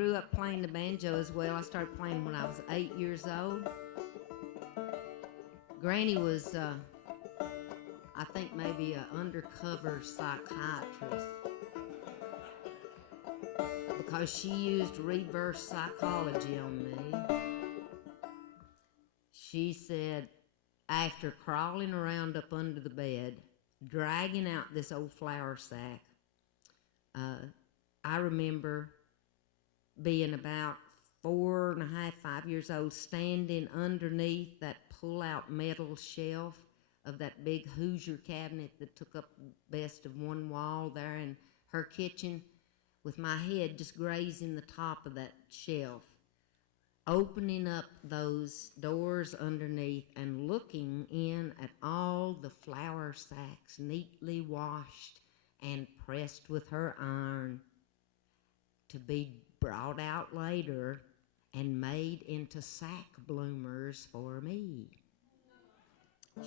grew up playing the banjo as well. I started playing when I was 8 years old. Granny was, I think, maybe an undercover psychiatrist because she used reverse psychology on me. She said, after crawling around up under the bed, dragging out this old flour sack, I remember being about 4.5, 5 years old, standing underneath that pull-out metal shelf of that big Hoosier cabinet that took up best of one wall there in her kitchen, with my head just grazing the top of that shelf, opening up those doors underneath and looking in at all the flour sacks neatly washed and pressed with her iron to be brought out later and made into sack bloomers for me.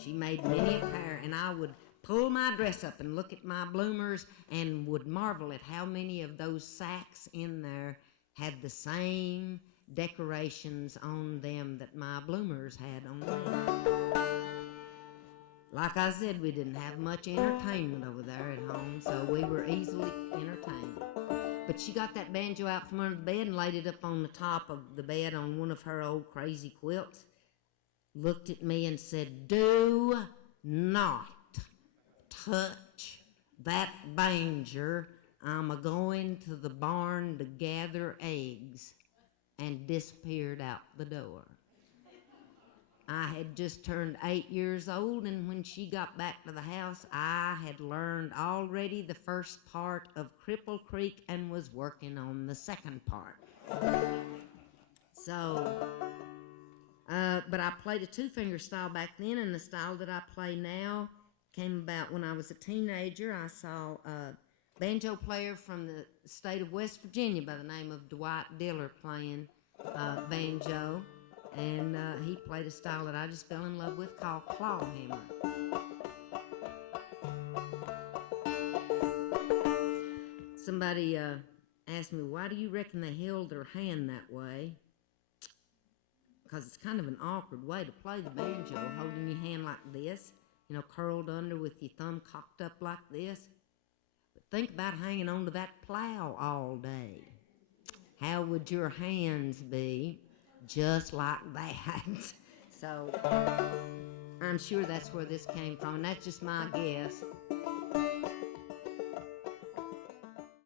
She made many a pair, and I would pull my dress up and look at my bloomers and would marvel at how many of those sacks in there had the same decorations on them that my bloomers had on them. Like I said, we didn't have much entertainment over there at home, so we were easily entertained. But she got that banjo out from under the bed and laid it up on the top of the bed on one of her old crazy quilts, looked at me and said, "Do not touch that banjo. I'm a-going to the barn to gather eggs," and disappeared out the door. I had just turned 8 years old, and when she got back to the house, I had learned already the first part of Cripple Creek and was working on the second part. So, but I played a two-finger style back then, and the style that I play now came about when I was a teenager. I saw a banjo player from the state of West Virginia by the name of Dwight Diller playing banjo. And he played a style that I just fell in love with called claw hammer. Somebody asked me, why do you reckon they held their hand that way? Because it's kind of an awkward way to play the banjo, holding your hand like this, you know, curled under with your thumb cocked up like this. But think about hanging onto that plow all day. How would your hands be? Just like that. So I'm sure that's where this came from, and that's just my guess.